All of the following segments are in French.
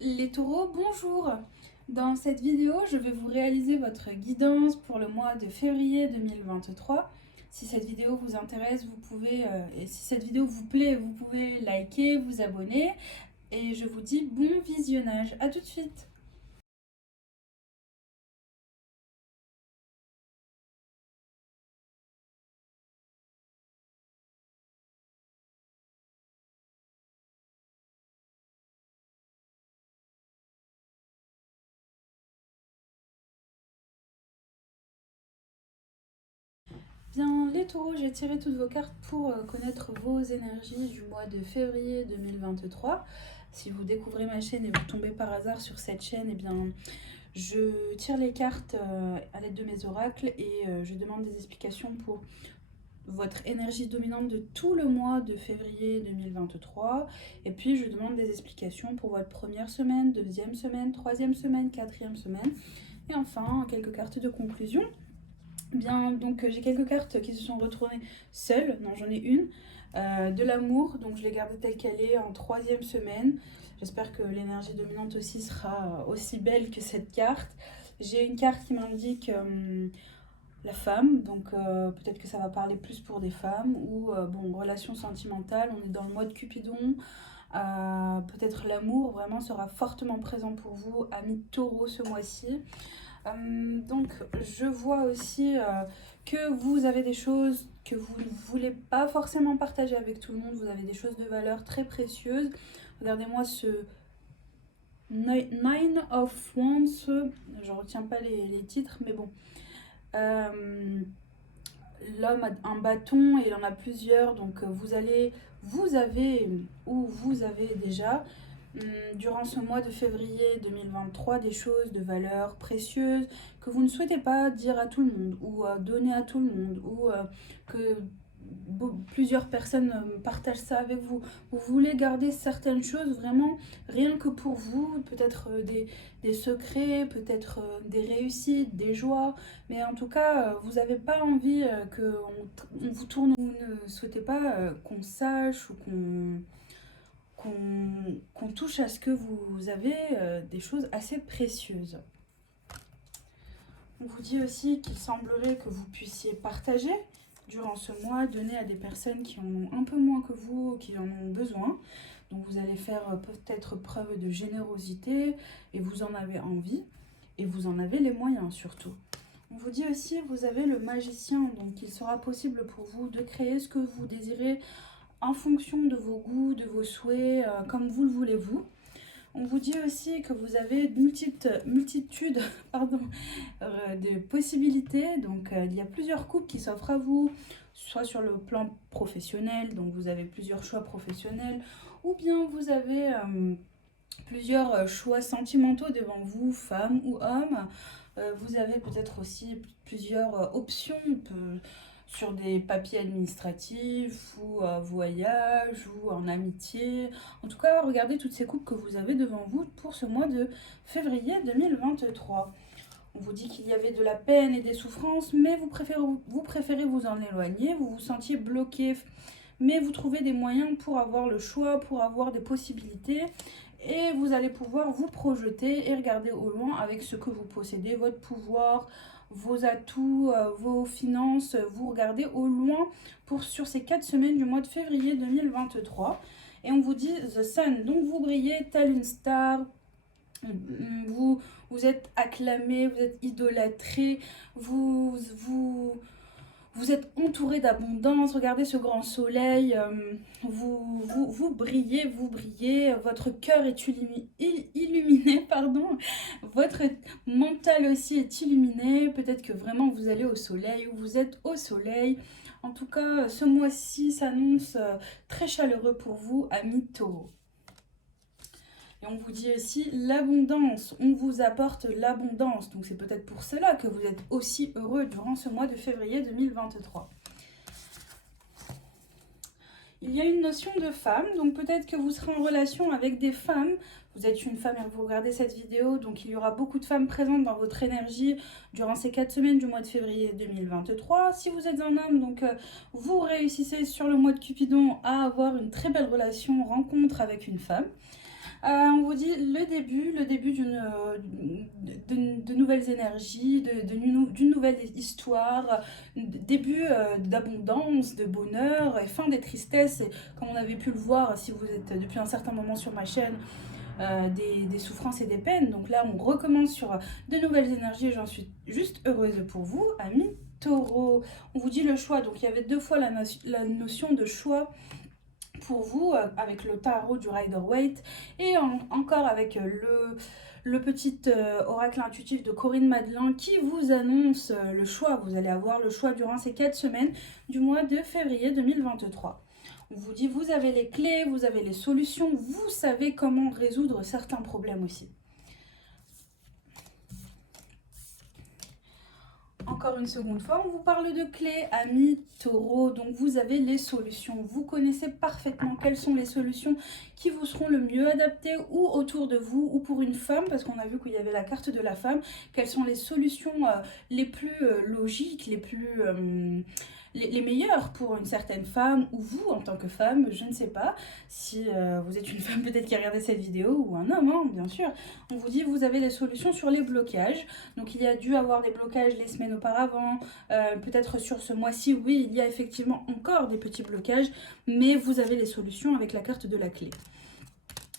Les taureaux, bonjour! Dans cette vidéo, je vais vous réaliser votre guidance pour le mois de février 2023. Si cette vidéo vous intéresse, vous pouvez, et si cette vidéo vous plaît, vous pouvez liker, vous abonner. Et je vous dis bon visionnage. À tout de suite! Bien, les taureaux, j'ai tiré toutes vos cartes pour connaître vos énergies du mois de février 2023. Si vous découvrez ma chaîne et vous tombez par hasard sur cette chaîne, eh bien, je tire les cartes à l'aide de mes oracles et je demande des explications pour votre énergie dominante de tout le mois de février 2023. Et puis, je demande des explications pour votre première semaine, deuxième semaine, troisième semaine, quatrième semaine. Et enfin, quelques cartes de conclusion. Bien, donc j'ai quelques cartes qui se sont retournées seules. Non, j'en ai une. De l'amour, donc je l'ai gardée telle qu'elle est en troisième semaine. J'espère que l'énergie dominante aussi sera aussi belle que cette carte. J'ai une carte qui m'indique la femme, donc peut-être que ça va parler plus pour des femmes. Ou bon, relation sentimentale, on est dans le mode Cupidon. Peut-être l'amour vraiment sera fortement présent pour vous, amis taureau, ce mois-ci. Donc je vois aussi que vous avez des choses que vous ne voulez pas forcément partager avec tout le monde. Vous avez des choses de valeur très précieuses. Regardez-moi ce Nine of Wands. Je retiens pas les titres, mais bon. L'homme a un bâton et il en a plusieurs. Donc vous avez ou vous avez déjà durant ce mois de février 2023 des choses de valeur précieuse que vous ne souhaitez pas dire à tout le monde ou donner à tout le monde ou que plusieurs personnes partagent ça avec vous. Vous voulez garder certaines choses vraiment rien que pour vous, peut-être des secrets, peut-être des réussites, des joies, mais en tout cas, vous n'avez pas envie qu'on vous tourne, vous ne souhaitez pas qu'on sache ou qu'on touche à ce que vous avez des choses assez précieuses. On vous dit aussi qu'il semblerait que vous puissiez partager durant ce mois, donner à des personnes qui en ont un peu moins que vous, qui en ont besoin. Donc vous allez faire peut-être preuve de générosité et vous en avez envie et vous en avez les moyens surtout. On vous dit aussi, vous avez le magicien, donc il sera possible pour vous de créer ce que vous désirez en fonction de vos goûts, de vos souhaits, comme vous le voulez vous. On vous dit aussi que vous avez une multitude pardon, de possibilités. Donc il y a plusieurs couples qui s'offrent à vous, soit sur le plan professionnel, donc vous avez plusieurs choix professionnels, ou bien vous avez plusieurs choix sentimentaux devant vous, femme ou homme. Vous avez peut-être aussi plusieurs options sur des papiers administratifs ou voyage ou en amitié. En tout cas, regardez toutes ces coupes que vous avez devant vous pour ce mois de février 2023. On vous dit qu'il y avait de la peine et des souffrances, mais vous préférez vous en éloigner, vous vous sentiez bloqué, mais vous trouvez des moyens pour avoir le choix, pour avoir des possibilités, et vous allez pouvoir vous projeter et regarder au loin avec ce que vous possédez, votre pouvoir, vos atouts, vos finances. Vous regardez au loin sur ces 4 semaines du mois de février 2023. Et on vous dit The Sun, donc vous brillez telle une star, vous êtes acclamé, vous êtes idolâtré, vous êtes entouré d'abondance. Regardez ce grand soleil, vous brillez, votre cœur est illuminé, pardon. Votre mental aussi est illuminé. Peut-être que vraiment vous allez au soleil ou vous êtes au soleil. En tout cas, ce mois-ci s'annonce très chaleureux pour vous, amis taureaux. Et on vous dit aussi l'abondance, on vous apporte l'abondance. Donc c'est peut-être pour cela que vous êtes aussi heureux durant ce mois de février 2023. Il y a une notion de femme, donc peut-être que vous serez en relation avec des femmes. Vous êtes une femme et vous regardez cette vidéo, donc il y aura beaucoup de femmes présentes dans votre énergie durant ces 4 semaines du mois de février 2023. Si vous êtes un homme, donc vous réussissez sur le mois de Cupidon à avoir une très belle relation, rencontre avec une femme. On vous dit le début de nouvelles énergies, d'une nouvelle histoire, début d'abondance, de bonheur et fin des tristesses. Et comme on avait pu le voir, si vous êtes depuis un certain moment sur ma chaîne, des souffrances et des peines. Donc là, on recommence sur de nouvelles énergies et j'en suis juste heureuse pour vous, amis Taureau. On vous dit le choix. Donc il y avait deux fois la notion de choix pour vous avec le tarot du Rider-Waite et encore avec le petit oracle intuitif de Corinne Madelin qui vous annonce le choix. Vous allez avoir le choix durant ces 4 semaines du mois de février 2023. On vous dit vous avez les clés, vous avez les solutions, vous savez comment résoudre certains problèmes aussi. Encore une seconde fois, on vous parle de clés, amis Taureau, donc vous avez les solutions. Vous connaissez parfaitement quelles sont les solutions qui vous seront le mieux adaptées ou autour de vous ou pour une femme, parce qu'on a vu qu'il y avait la carte de la femme. Quelles sont les solutions les plus logiques, les meilleures pour une certaine femme ou vous en tant que femme, je ne sais pas. Si vous êtes une femme peut-être qui a regardé cette vidéo ou un homme, hein, bien sûr. On vous dit vous avez les solutions sur les blocages. Donc il y a dû avoir des blocages les semaines auparavant, peut-être sur ce mois-ci, oui, il y a effectivement encore des petits blocages, mais vous avez les solutions avec la carte de la clé.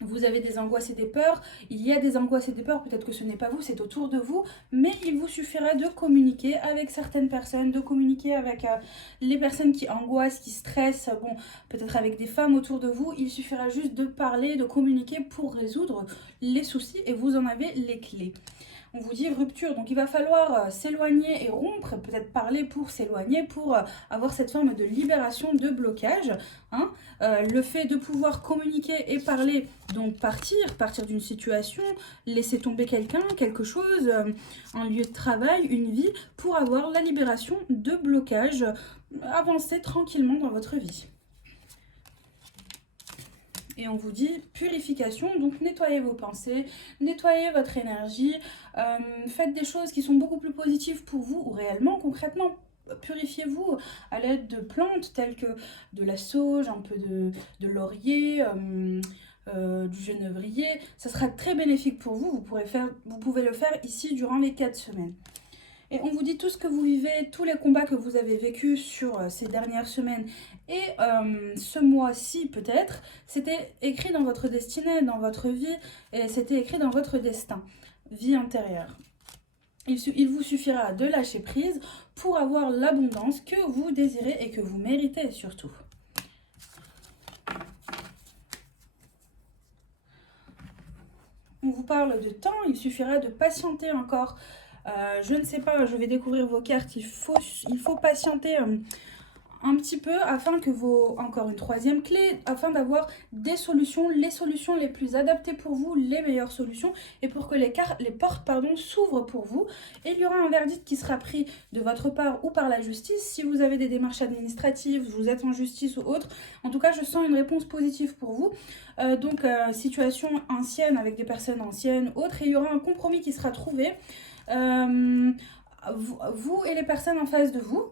Vous avez des angoisses et des peurs, il y a des angoisses et des peurs, peut-être que ce n'est pas vous, c'est autour de vous, mais il vous suffira de communiquer avec certaines personnes, de communiquer avec les personnes qui angoissent, qui stressent, bon, peut-être avec des femmes autour de vous, il suffira juste de parler, de communiquer pour résoudre les soucis et vous en avez les clés. On vous dit rupture, donc il va falloir s'éloigner et rompre, peut-être parler pour s'éloigner, pour avoir cette forme de libération, de blocage. Hein. Le fait de pouvoir communiquer et parler, donc partir d'une situation, laisser tomber quelqu'un, quelque chose, un lieu de travail, une vie, pour avoir la libération de blocage, avancer tranquillement dans votre vie. Et on vous dit purification, donc nettoyez vos pensées, nettoyez votre énergie, faites des choses qui sont beaucoup plus positives pour vous, ou réellement, concrètement. Purifiez-vous à l'aide de plantes telles que de la sauge, un peu de laurier, du genévrier. Ça sera très bénéfique pour vous, vous pouvez le faire ici durant les 4 semaines. Et on vous dit tout ce que vous vivez, tous les combats que vous avez vécus sur ces dernières semaines et ce mois-ci peut-être, c'était écrit dans votre destinée, dans votre vie, et c'était écrit dans votre destin, vie intérieure. Il vous suffira de lâcher prise pour avoir l'abondance que vous désirez et que vous méritez surtout. On vous parle de temps, il suffira de patienter encore. Je ne sais pas, je vais découvrir vos cartes, il faut patienter un petit peu afin que encore une troisième clé, afin d'avoir des solutions, les solutions les plus adaptées pour vous, les meilleures solutions, et pour que les portes s'ouvrent pour vous. Et il y aura un verdict qui sera pris de votre part ou par la justice, si vous avez des démarches administratives, vous êtes en justice ou autre. En tout cas, je sens une réponse positive pour vous. Situation ancienne avec des personnes anciennes, autres, et il y aura un compromis qui sera trouvé. Vous et les personnes en face de vous.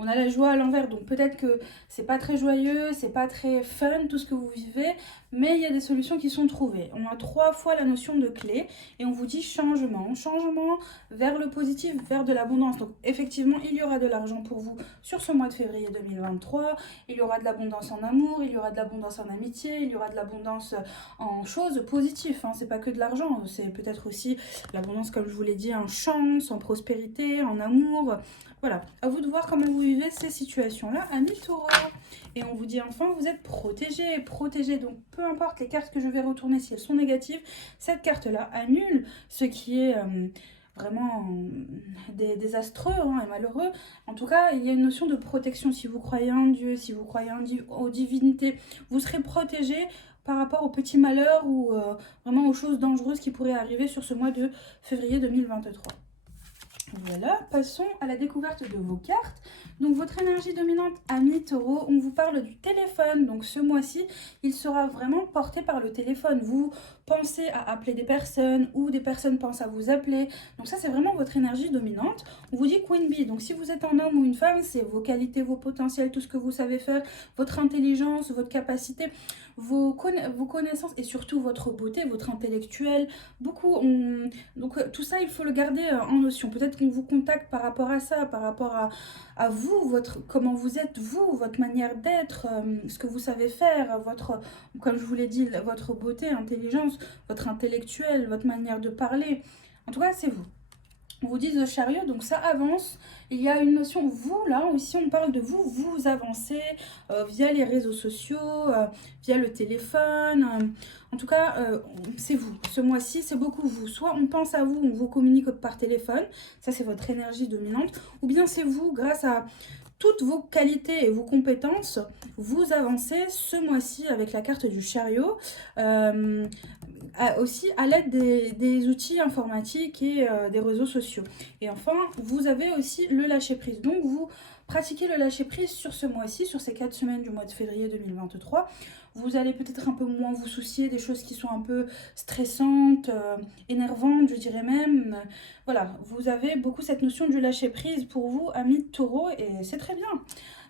On a la joie à l'envers, donc peut-être que c'est pas très joyeux, c'est pas très fun tout ce que vous vivez, mais il y a des solutions qui sont trouvées. On a 3 fois la notion de clé et on vous dit changement, changement vers le positif, vers de l'abondance. Donc effectivement, il y aura de l'argent pour vous sur ce mois de février 2023, il y aura de l'abondance en amour, il y aura de l'abondance en amitié, il y aura de l'abondance en choses positives. Hein. C'est pas que de l'argent, c'est peut-être aussi l'abondance, comme je vous l'ai dit, en chance, en prospérité, en amour. Voilà, à vous de voir comment vous vivez ces situations-là, amis Taureau. Et on vous dit enfin, vous êtes protégés, protégés. Donc peu importe les cartes que je vais retourner, si elles sont négatives, cette carte-là annule ce qui est vraiment désastreux hein, et malheureux. En tout cas, il y a une notion de protection. Si vous croyez en Dieu, si vous croyez aux divinités, vous serez protégés par rapport aux petits malheurs ou vraiment aux choses dangereuses qui pourraient arriver sur ce mois de février 2023. Voilà, passons à la découverte de vos cartes. Donc votre énergie dominante, amis Taureau, on vous parle du téléphone. Donc ce mois-ci, il sera vraiment porté par le téléphone. Vous pensez à appeler des personnes ou des personnes pensent à vous appeler. Donc ça, c'est vraiment votre énergie dominante. On vous dit Queen Bee. Donc si vous êtes un homme ou une femme, c'est vos qualités, vos potentiels, tout ce que vous savez faire, votre intelligence, votre capacité. vos connaissances et surtout votre beauté, votre intellectuel. Donc tout ça, il faut le garder en notion. Peut-être qu'on vous contacte par rapport à ça, par rapport à vous, comment vous êtes, vous, votre manière d'être, ce que vous savez faire, comme je vous l'ai dit, votre beauté, intelligence, votre intellectuel, votre manière de parler. En tout cas, c'est vous. On vous dit The Chariot, donc ça avance. Il y a une notion, vous, là, aussi, on parle de vous, vous avancez via les réseaux sociaux, via le téléphone. En tout cas, c'est vous. Ce mois-ci, c'est beaucoup vous. Soit on pense à vous, on vous communique par téléphone, ça c'est votre énergie dominante, ou bien c'est vous, grâce à toutes vos qualités et vos compétences, vous avancez ce mois-ci avec la carte du chariot, aussi à l'aide des outils informatiques et des réseaux sociaux. Et enfin, vous avez aussi le lâcher-prise. Donc, vous pratiquez le lâcher-prise sur ce mois-ci, sur ces 4 semaines du mois de février 2023. Vous allez peut-être un peu moins vous soucier des choses qui sont un peu stressantes, énervantes, je dirais même. Voilà, vous avez beaucoup cette notion du lâcher-prise pour vous, amis de Taureau, et c'est très bien.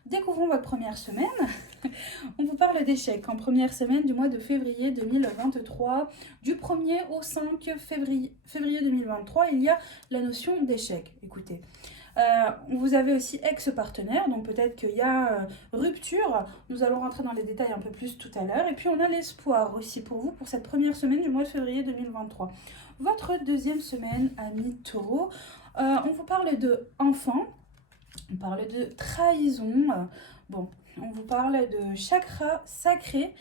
Découvrons votre première semaine. On vous parle d'échecs en première semaine du mois de février 2023. Du 1er au 5 février 2023, il y a la notion d'échec. Écoutez, vous avez aussi ex-partenaire, donc peut-être qu'il y a rupture. Nous allons rentrer dans les détails un peu plus tout à l'heure. Et puis on a l'espoir aussi pour vous pour cette première semaine du mois de février 2023. Votre deuxième semaine, amis Taureau, on vous parle de enfants, on parle de trahison, bon, on vous parle de chakra sacré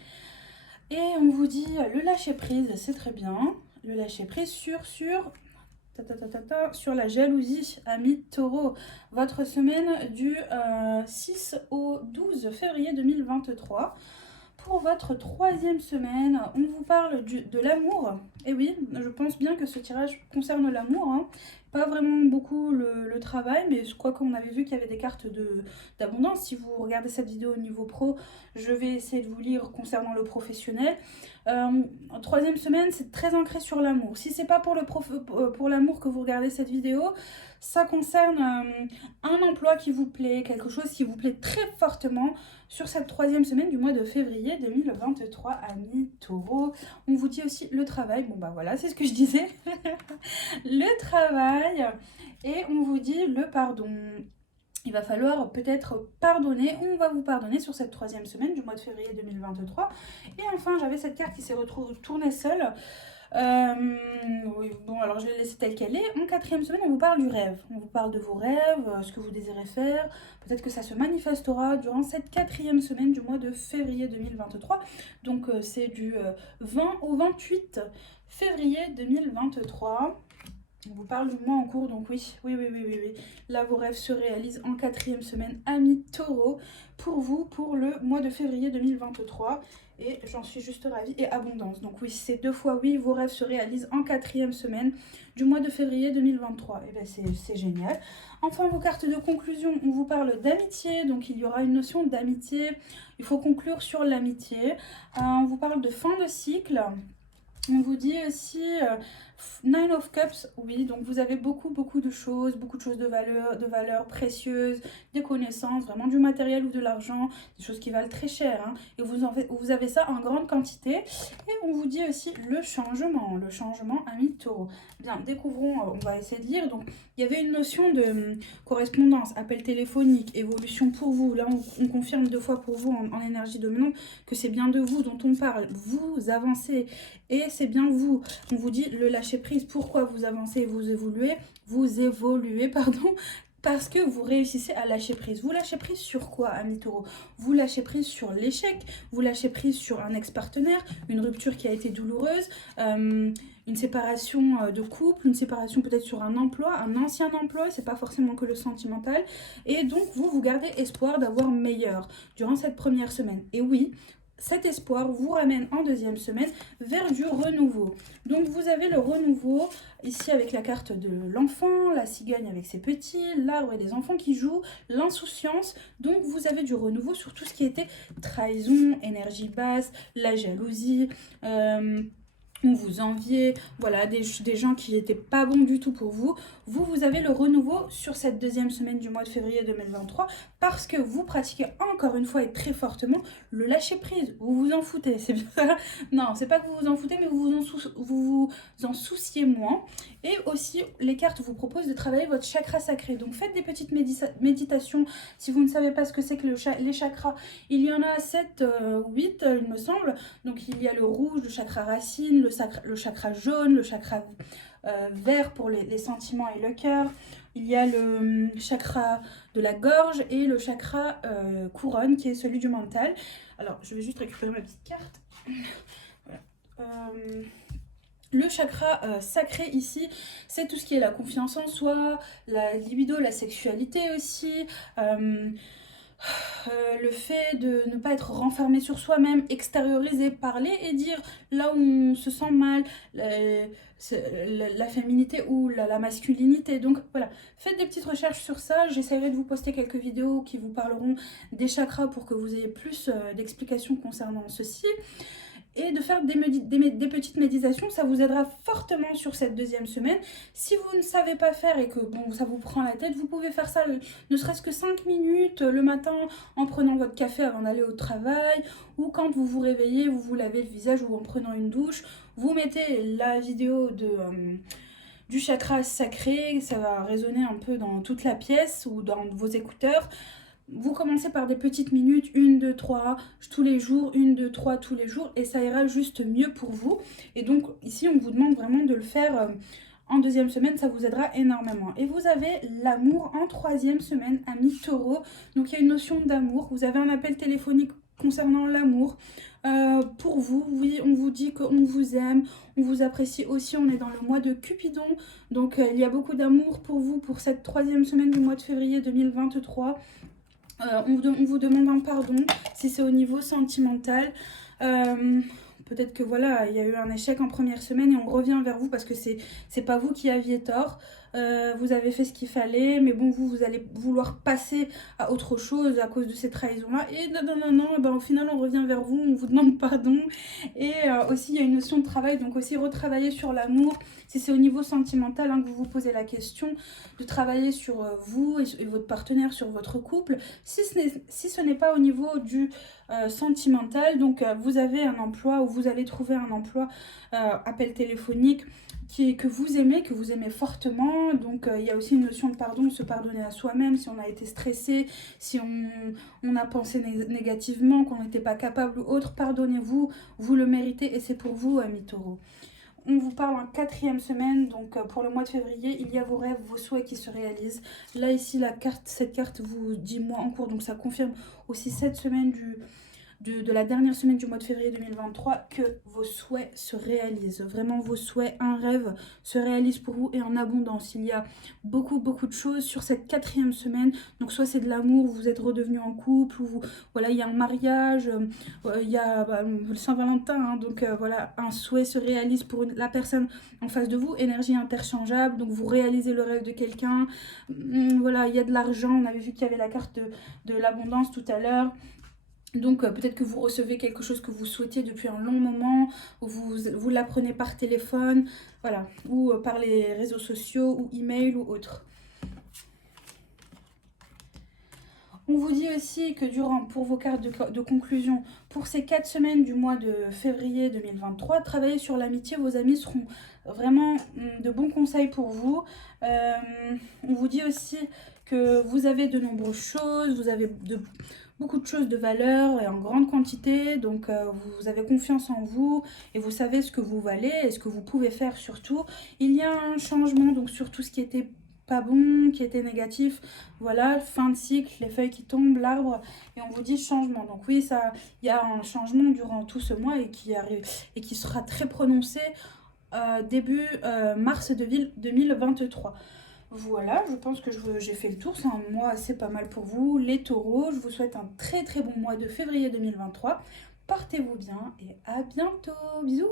et on vous dit le lâcher prise, c'est très bien, le lâcher prise sur la jalousie, amis Taureau. Votre semaine du 6 au 12 février 2023. Pour votre troisième semaine, on vous parle de l'amour. Et oui, je pense bien que ce tirage concerne l'amour, hein. Pas vraiment beaucoup le travail, mais je crois qu'on avait vu qu'il y avait des cartes d'abondance. Si vous regardez cette vidéo au niveau pro, je vais essayer de vous lire concernant le professionnel. En troisième semaine, c'est très ancré sur l'amour. Si c'est pas pour l'amour que vous regardez cette vidéo, ça concerne un emploi qui vous plaît, quelque chose qui vous plaît très fortement sur cette troisième semaine du mois de février 2023, amis Taureau. On vous dit aussi le travail. Bon bah voilà, c'est ce que je disais. Le travail. Et on vous dit le pardon. Il va falloir peut-être pardonner. On va vous pardonner sur cette troisième semaine du mois de février 2023. Et enfin, j'avais cette carte qui s'est retournée seule. Oui, bon, alors je vais la laisser telle qu'elle est. En quatrième semaine, on vous parle du rêve. On vous parle de vos rêves, ce que vous désirez faire. Peut-être que ça se manifestera durant cette quatrième semaine du mois de février 2023. Donc, c'est du 20 au 28 février 2023. On vous parle du mois en cours, donc oui. Là, vos rêves se réalisent en quatrième semaine, amis Taureau, pour vous, pour le mois de février 2023. Et j'en suis juste ravie. Et abondance. Donc oui, c'est 2 fois oui, vos rêves se réalisent en quatrième semaine du mois de février 2023. Et bien c'est génial. Enfin, vos cartes de conclusion, on vous parle d'amitié. Donc il y aura une notion d'amitié. Il faut conclure sur l'amitié. On vous parle de fin de cycle. On vous dit aussi Nine of Cups, oui, donc vous avez beaucoup de choses de valeur précieuses, des connaissances, vraiment du matériel ou de l'argent, des choses qui valent très cher, hein, et vous avez ça en grande quantité. Et on vous dit aussi le changement, ami Taureau. Bien, découvrons, on va essayer de lire. Donc, il y avait une notion de correspondance, appel téléphonique, évolution pour vous. Là, on confirme 2 fois pour vous en énergie dominante que c'est bien de vous dont on parle. Vous avancez et c'est bien vous. On vous dit le lâcher prise. Pourquoi vous avancez et vous évoluez, pardon, parce que vous réussissez à lâcher prise. Vous lâchez prise sur quoi, ami Taureau? Vous lâchez prise sur l'échec, vous lâchez prise sur un ex-partenaire, une rupture qui a été douloureuse, une séparation de couple, une séparation peut-être sur un emploi, un ancien emploi, c'est pas forcément que le sentimental. Et donc, vous gardez espoir d'avoir meilleur durant cette première semaine. Et oui, cet espoir vous ramène en deuxième semaine vers du renouveau. Donc vous avez le renouveau ici avec la carte de l'enfant, la cigogne avec ses petits, l'arbre et les enfants qui jouent, l'insouciance. Donc vous avez du renouveau sur tout ce qui était trahison, énergie basse, la jalousie, on vous enviait, voilà, des gens qui n'étaient pas bons du tout pour vous. Vous avez le renouveau sur cette deuxième semaine du mois de février 2023 parce que vous pratiquez encore une fois et très fortement le lâcher prise. Vous vous en foutez, c'est bien ça. Non, c'est pas que vous vous en foutez, mais vous en souciez moins. Et aussi, les cartes vous proposent de travailler votre chakra sacré. Donc faites des petites méditations. Si vous ne savez pas ce que c'est que les chakras, il y en a 7, 8, il me semble. Donc il y a le rouge, le chakra racine, le chakra jaune, le chakra vert pour les sentiments et le cœur. Il y a le chakra de la gorge et le chakra couronne qui est celui du mental. Alors je vais juste récupérer ma petite carte. Voilà. Le chakra sacré ici, c'est tout ce qui est la confiance en soi, la libido, la sexualité aussi. Le fait de ne pas être renfermé sur soi-même, extérioriser, parler et dire là où on se sent mal, la féminité ou la masculinité. Donc voilà, faites des petites recherches sur ça. J'essaierai de vous poster quelques vidéos qui vous parleront des chakras pour que vous ayez plus d'explications concernant ceci. Et de faire des petites méditations, ça vous aidera fortement sur cette deuxième semaine. Si vous ne savez pas faire et que bon, ça vous prend la tête, vous pouvez faire ça ne serait-ce que 5 minutes le matin en prenant votre café avant d'aller au travail, ou quand vous vous réveillez, vous vous lavez le visage ou en prenant une douche. Vous mettez la vidéo du chakra sacré, ça va résonner un peu dans toute la pièce ou dans vos écouteurs. Vous commencez par des petites minutes, 1, 2, 3, tous les jours, 1, 2, 3 tous les jours, et ça ira juste mieux pour vous. Et donc ici, on vous demande vraiment de le faire en deuxième semaine, ça vous aidera énormément. Et vous avez l'amour en troisième semaine, amis taureaux. Donc il y a une notion d'amour, vous avez un appel téléphonique concernant l'amour. Pour vous, oui, on vous dit qu'on vous aime, on vous apprécie aussi, on est dans le mois de Cupidon. Donc il y a beaucoup d'amour pour vous pour cette troisième semaine du mois de février 2023. On vous demande un pardon si c'est au niveau sentimental. Peut-être que voilà, il y a eu un échec en première semaine et on revient vers vous parce que c'est pas vous qui aviez tort. Vous avez fait ce qu'il fallait, mais bon, vous allez vouloir passer à autre chose à cause de ces trahisons-là. Et non, ben, au final, on revient vers vous, on vous demande pardon. Et aussi, il y a une notion de travail, donc aussi retravailler sur l'amour. Si c'est au niveau sentimental que vous vous posez la question, de travailler sur vous et votre partenaire, sur votre couple. Si ce n'est pas au niveau du sentimental, donc vous avez un emploi ou vous allez trouver un emploi, appel téléphonique, que vous aimez fortement. Donc il y a aussi une notion de pardon, se pardonner à soi-même si on a été stressé, si on a pensé négativement, qu'on n'était pas capable ou autre. Pardonnez-vous, vous le méritez et c'est pour vous, amis taureaux. On vous parle en quatrième semaine, donc pour le mois de février, il y a vos rêves, vos souhaits qui se réalisent. Là, ici, cette carte vous dit mois en cours, donc ça confirme aussi cette semaine de la dernière semaine du mois de février 2023 que vos souhaits se réalisent. Vraiment, vos souhaits, un rêve se réalise pour vous et en abondance. Il y a beaucoup de choses sur cette quatrième semaine. Donc soit c'est de l'amour, vous êtes redevenu en couple, ou voilà, il y a un mariage, il y a le Saint-Valentin, donc voilà, un souhait se réalise pour la personne en face de vous, énergie interchangeable, donc vous réalisez le rêve de quelqu'un. Voilà, il y a de l'argent, on avait vu qu'il y avait la carte de l'abondance tout à l'heure. Donc peut-être que vous recevez quelque chose que vous souhaitiez depuis un long moment, ou vous l'apprenez par téléphone, voilà, ou par les réseaux sociaux, ou email, ou autre. On vous dit aussi que pour vos cartes de conclusion, pour ces 4 semaines du mois de février 2023, travaillez sur l'amitié, vos amis seront vraiment de bons conseils pour vous. On vous dit aussi que vous avez de nombreuses choses, vous avez beaucoup de choses de valeur et en grande quantité, donc vous avez confiance en vous et vous savez ce que vous valez et ce que vous pouvez faire surtout. Il y a un changement donc sur tout ce qui était pas bon, qui était négatif, voilà, fin de cycle, les feuilles qui tombent, l'arbre, et on vous dit changement. Donc oui, il y a un changement durant tout ce mois et qui arrive et qui sera très prononcé début mars 2023. Voilà, je pense que j'ai fait le tour, c'est un mois assez pas mal pour vous, les taureaux. Je vous souhaite un très bon mois de février 2023. Portez-vous bien et à bientôt, bisous.